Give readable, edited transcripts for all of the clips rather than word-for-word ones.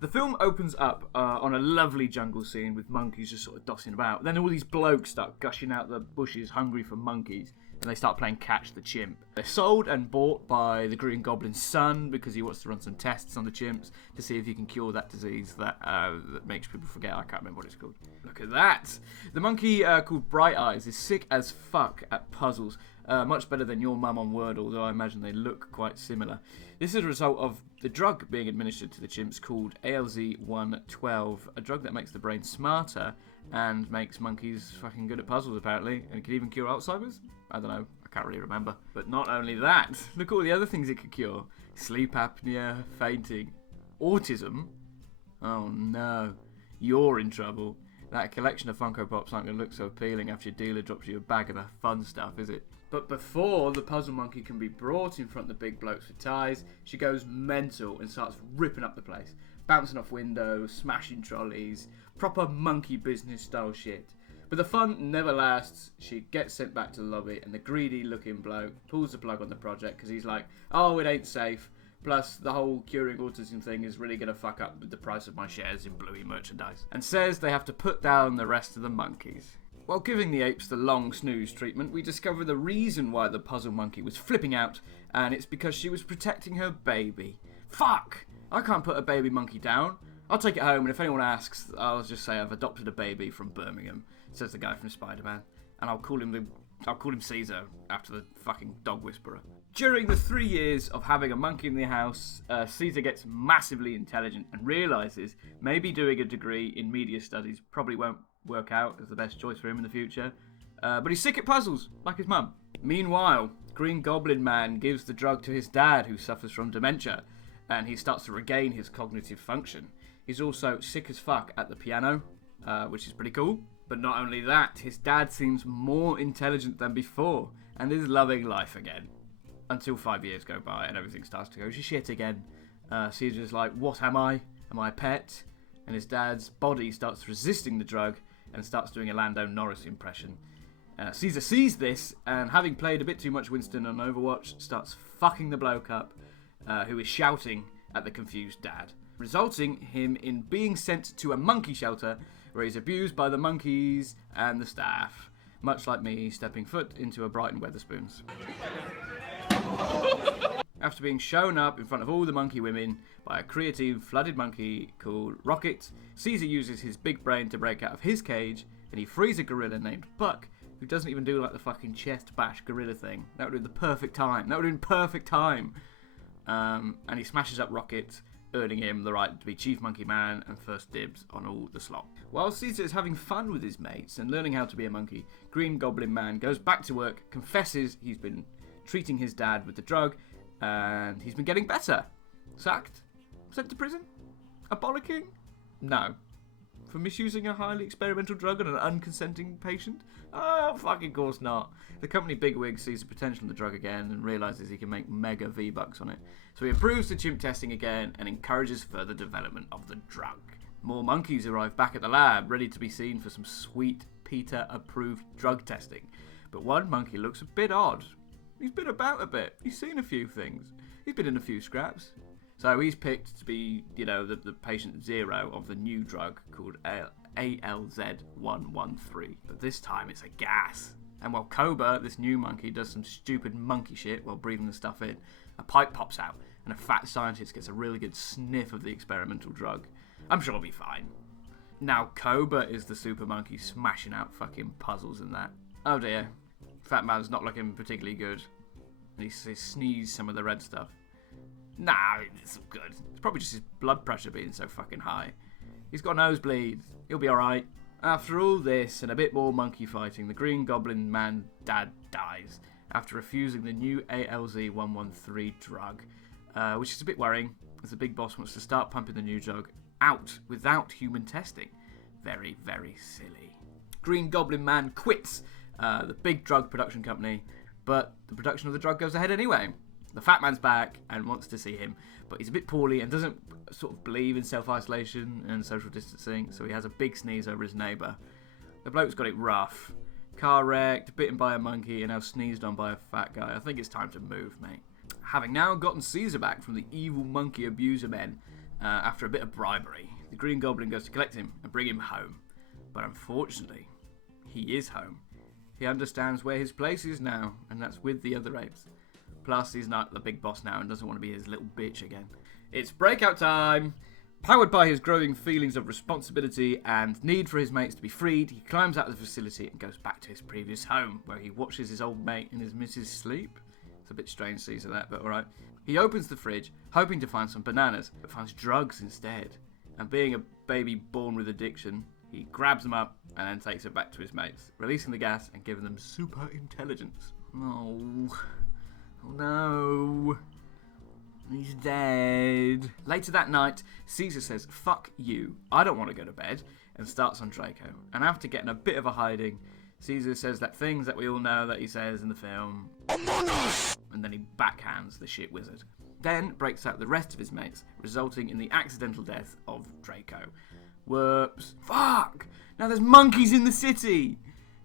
The film opens up on a lovely jungle scene with monkeys just sort of dossing about. Then all these blokes start gushing out the bushes hungry for monkeys, and they start playing Catch the Chimp. They're sold and bought by the Green Goblin's son because he wants to run some tests on the chimps to see if he can cure that disease that makes people forget. I can't remember what it's called. Look at that! The monkey called Bright Eyes is sick as fuck at puzzles. Much better than your mum on Word, although I imagine they look quite similar. This is a result of the drug being administered to the chimps called ALZ-112, a drug that makes the brain smarter and makes monkeys fucking good at puzzles, apparently, and it can even cure Alzheimer's? I don't know, I can't really remember. But not only that, look at all the other things it could cure. Sleep apnea, fainting, autism. Oh no, you're in trouble. That collection of Funko Pops aren't going to look so appealing after your dealer drops you a bag of the fun stuff, is it? But before the puzzle monkey can be brought in front of the big blokes with ties, she goes mental and starts ripping up the place. Bouncing off windows, smashing trolleys, proper monkey business style shit. But the fun never lasts. She gets sent back to the lobby and the greedy looking bloke pulls the plug on the project because he's like, oh, it ain't safe. Plus, the whole curing autism thing is really going to fuck up with the price of my shares in Bluey merchandise. And says they have to put down the rest of the monkeys. While giving the apes the long snooze treatment, we discover the reason why the puzzle monkey was flipping out, and it's because she was protecting her baby. Fuck! I can't put a baby monkey down. I'll take it home, and if anyone asks, I'll just say I've adopted a baby from Birmingham, says the guy from Spider-Man. And I'll call him Caesar, after the fucking dog whisperer. During the 3 years of having a monkey in the house, Caesar gets massively intelligent and realises maybe doing a degree in media studies probably won't work out as the best choice for him in the future. But he's sick at puzzles, like his mum. Meanwhile, Green Goblin Man gives the drug to his dad, who suffers from dementia, and he starts to regain his cognitive function. He's also sick as fuck at the piano, which is pretty cool. But not only that, his dad seems more intelligent than before, and is loving life again. Until 5 years go by and everything starts to go to shit again. Caesar's like, what am I? Am I a pet? And his dad's body starts resisting the drug and starts doing a Lando Norris impression. Caesar sees this, and having played a bit too much Winston on Overwatch, starts fucking the bloke up, who is shouting at the confused dad, resulting him in being sent to a monkey shelter where he's abused by the monkeys and the staff, much like me stepping foot into a Brighton Wetherspoons. After being shown up in front of all the monkey women by a creative flooded monkey called Rocket, Caesar uses his big brain to break out of his cage, and he frees a gorilla named Buck, who doesn't even do like the fucking chest bash gorilla thing. That would have been the perfect time. And he smashes up Rocket, earning him the right to be Chief Monkey Man and first dibs on all the slop. While Caesar is having fun with his mates and learning how to be a monkey, Green Goblin Man goes back to work, confesses he's been treating his dad with the drug, and he's been getting better. Sacked? Sent to prison? A bollocking? No. For misusing a highly experimental drug on an unconsenting patient? Oh, fucking course not. The company bigwig sees the potential in the drug again and realises he can make mega V-bucks on it. So he approves the chimp testing again and encourages further development of the drug. More monkeys arrive back at the lab, ready to be seen for some sweet PETA-approved drug testing. But one monkey looks a bit odd. He's been about a bit. He's seen a few things. He's been in a few scraps. So he's picked to be, the patient zero of the new drug called ALZ-113. But this time it's a gas. And while Koba, this new monkey, does some stupid monkey shit while breathing the stuff in, a pipe pops out and a fat scientist gets a really good sniff of the experimental drug. I'm sure he'll be fine. Now Koba is the super monkey smashing out fucking puzzles and that. Oh dear. Fat man's not looking particularly good. He sneezed some of the red stuff. Nah, it's good. It's probably just his blood pressure being so fucking high. He's got a nosebleed. He'll be alright. After all this and a bit more monkey fighting, the Green Goblin Man dad dies after refusing the new ALZ-113 drug, which is a bit worrying as the big boss wants to start pumping the new drug out without human testing. Very, very silly. Green Goblin Man quits the big drug production company, but the production of the drug goes ahead anyway. The fat man's back and wants to see him, but he's a bit poorly and doesn't sort of believe in self-isolation and social distancing, so he has a big sneeze over his neighbour. The bloke's got it rough. Car wrecked, bitten by a monkey, and now sneezed on by a fat guy. I think it's time to move, mate. Having now gotten Caesar back from the evil monkey abuser men, after a bit of bribery, the Green Goblin goes to collect him and bring him home. But unfortunately, he is home. He understands where his place is now, and that's with the other apes. Plus, he's not the big boss now and doesn't want to be his little bitch again. It's breakout time! Powered by his growing feelings of responsibility and need for his mates to be freed, he climbs out of the facility and goes back to his previous home, where he watches his old mate and his missus sleep. It's a bit strange to see that, but alright. He opens the fridge, hoping to find some bananas, but finds drugs instead. And being a baby born with addiction, he grabs them up and then takes it back to his mates, releasing the gas and giving them super intelligence. Oh no. He's dead. Later that night, Caesar says, "Fuck you, I don't want to go to bed," and starts on Draco. And after getting a bit of a hiding, Caesar says that things that we all know that he says in the film, "Among Us!" And then he backhands the shit wizard. Then breaks out the rest of his mates, resulting in the accidental death of Draco. Whoops. Fuck! Now there's monkeys in the city!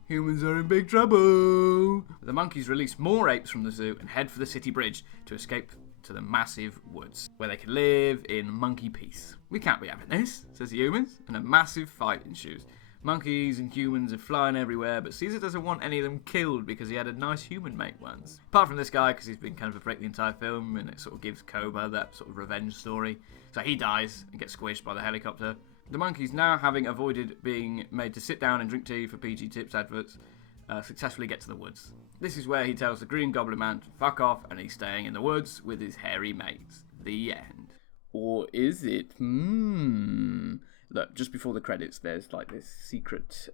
Humans are in big trouble! The monkeys release more apes from the zoo and head for the city bridge to escape to the massive woods, where they can live in monkey peace. "We can't be having this," says the humans, and a massive fight ensues. Monkeys and humans are flying everywhere, but Caesar doesn't want any of them killed because he had a nice human mate once. Apart from this guy, because he's been kind of a prick the entire film, and it sort of gives Koba that sort of revenge story. So he dies and gets squished by the helicopter. The monkeys, now having avoided being made to sit down and drink tea for PG Tips adverts, successfully get to the woods. This is where he tells the Green Goblin Man to fuck off, and he's staying in the woods with his hairy mates. The end. Or is it? Look, just before the credits, there's like this secret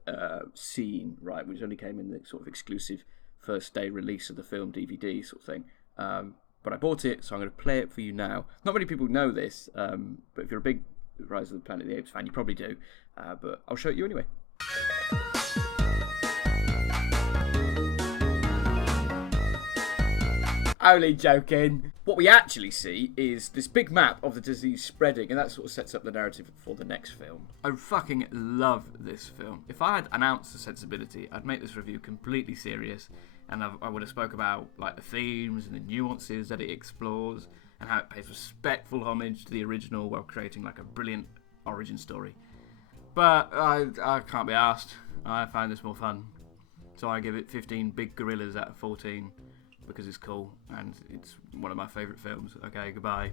scene, right, which only came in the sort of exclusive first day release of the film DVD sort of thing. But I bought it, so I'm going to play it for you now. Not many people know this, but if you're a big Rise of the Planet of the Apes fan, you probably do. But I'll show it you anyway. Only joking. What we actually see is this big map of the disease spreading, and that sort of sets up the narrative for the next film. I fucking love this film. If I had an ounce of sensibility, I'd make this review completely serious, and I would have spoke about like the themes and the nuances that it explores, and how it pays respectful homage to the original while creating like a brilliant origin story. But I can't be arsed. I find this more fun. So I give it 15 big gorillas out of 14. Because it's cool, and it's one of my favourite films. Okay, goodbye.